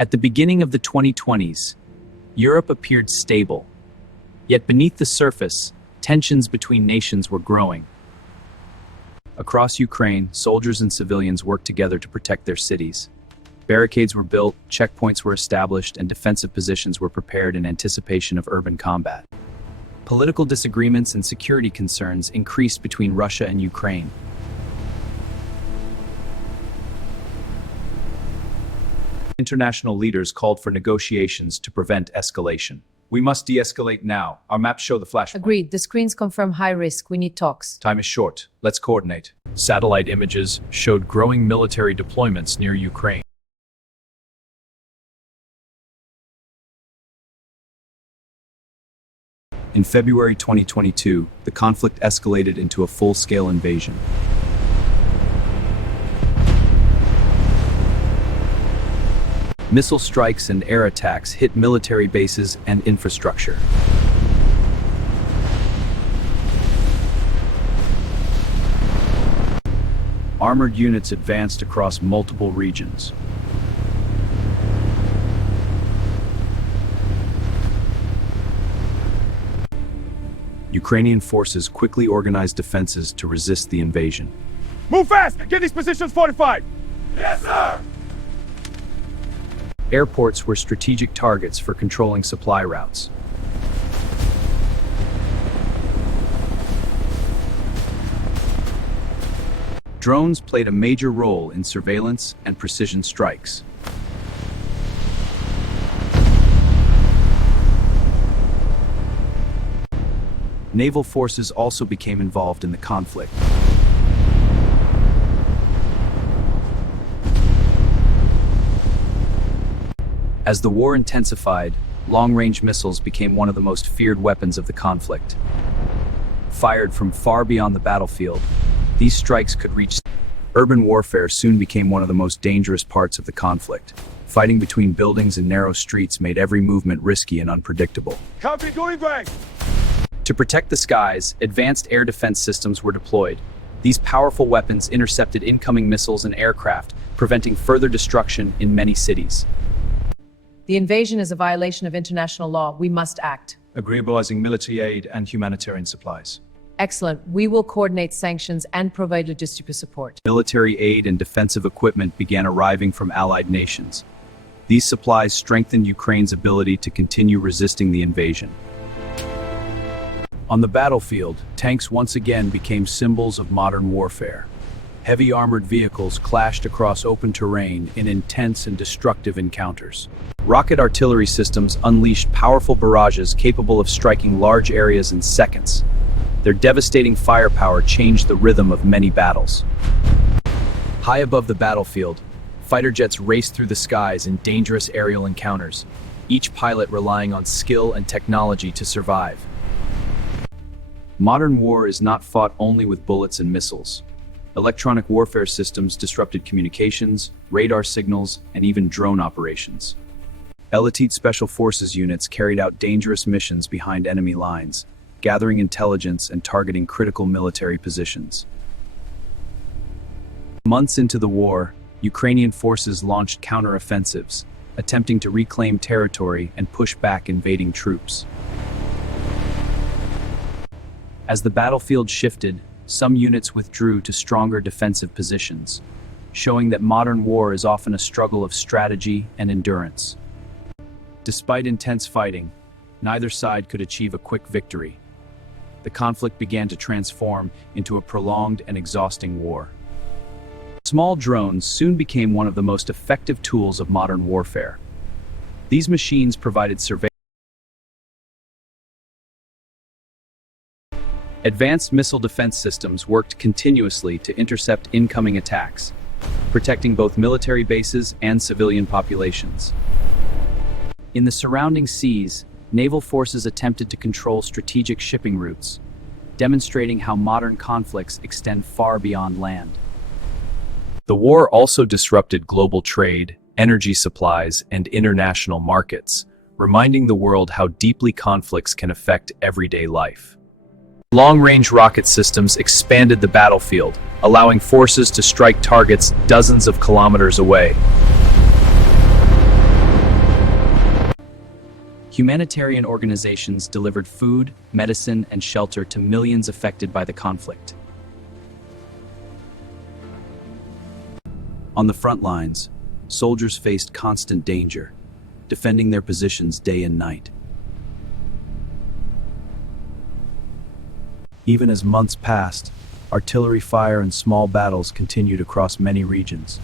At the beginning of the 2020s, Europe appeared stable. Yet beneath the surface, tensions between nations were growing. Across Ukraine, soldiers and civilians worked together to protect their cities. Barricades were built, checkpoints were established, and defensive positions were prepared in anticipation of urban combat. Political disagreements and security concerns increased between Russia and Ukraine. International leaders called for negotiations to prevent escalation. We must de-escalate now. Our maps show the flashpoint. Agreed. The screens confirm high risk. We need talks. Time is short. Let's coordinate. Satellite images showed growing military deployments near Ukraine. In February 2022, the conflict escalated into a full-scale invasion. Missile strikes and air attacks hit military bases and infrastructure. Armored units advanced across multiple regions. Ukrainian forces quickly organized defenses to resist the invasion. Move fast! Get these positions fortified! Yes, sir! Airports were strategic targets for controlling supply routes. Drones played a major role in surveillance and precision strikes. Naval forces also became involved in the conflict. As the war intensified, long-range missiles became one of the most feared weapons of the conflict. Fired from far beyond the battlefield, these strikes could reach. Urban warfare soon became one of the most dangerous parts of the conflict. Fighting between buildings and narrow streets made every movement risky and unpredictable. Copy, going back! To protect the skies, advanced air defense systems were deployed. These powerful weapons intercepted incoming missiles and aircraft, preventing further destruction in many cities. The invasion is a violation of international law. We must act. Agreeabilizing military aid and humanitarian supplies. Excellent. We will coordinate sanctions and provide logistical support. Military aid and defensive equipment began arriving from allied nations. These supplies strengthened Ukraine's ability to continue resisting the invasion. On the battlefield, tanks once again became symbols of modern warfare. Heavy armored vehicles clashed across open terrain in intense and destructive encounters. Rocket artillery systems unleashed powerful barrages capable of striking large areas in seconds. Their devastating firepower changed the rhythm of many battles. High above the battlefield, fighter jets raced through the skies in dangerous aerial encounters, each pilot relying on skill and technology to survive. Modern war is not fought only with bullets and missiles. Electronic warfare systems disrupted communications, radar signals, and even drone operations. Elite Special Forces units carried out dangerous missions behind enemy lines, gathering intelligence and targeting critical military positions. Months into the war, Ukrainian forces launched counter-offensives, attempting to reclaim territory and push back invading troops. As the battlefield shifted, some units withdrew to stronger defensive positions, showing that modern war is often a struggle of strategy and endurance. Despite intense fighting, neither side could achieve a quick victory. The conflict began to transform into a prolonged and exhausting war. Small drones soon became one of the most effective tools of modern warfare. These machines provided surveillance. Advanced missile defense systems worked continuously to intercept incoming attacks, protecting both military bases and civilian populations. In the surrounding seas, naval forces attempted to control strategic shipping routes, demonstrating how modern conflicts extend far beyond land. The war also disrupted global trade, energy supplies, and international markets, reminding the world how deeply conflicts can affect everyday life. Long-range rocket systems expanded the battlefield, allowing forces to strike targets dozens of kilometers away. Humanitarian organizations delivered food, medicine, and shelter to millions affected by the conflict. On the front lines, soldiers faced constant danger, defending their positions day and night. Even as months passed, artillery fire and small battles continued across many regions.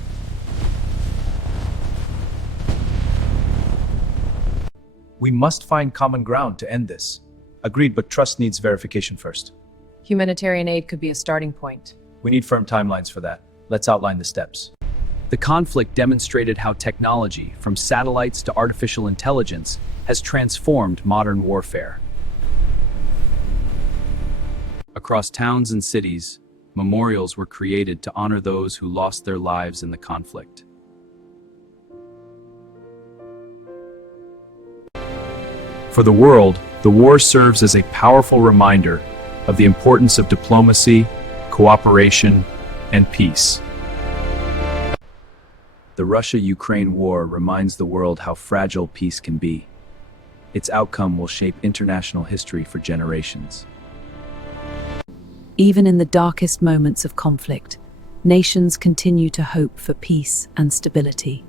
We must find common ground to end this. Agreed, but trust needs verification first. Humanitarian aid could be a starting point. We need firm timelines for that. Let's outline the steps. The conflict demonstrated how technology, from satellites to artificial intelligence, has transformed modern warfare. Across towns and cities, memorials were created to honor those who lost their lives in the conflict. For the world, the war serves as a powerful reminder of the importance of diplomacy, cooperation, and peace. The Russia-Ukraine war reminds the world how fragile peace can be. Its outcome will shape international history for generations. Even in the darkest moments of conflict, nations continue to hope for peace and stability.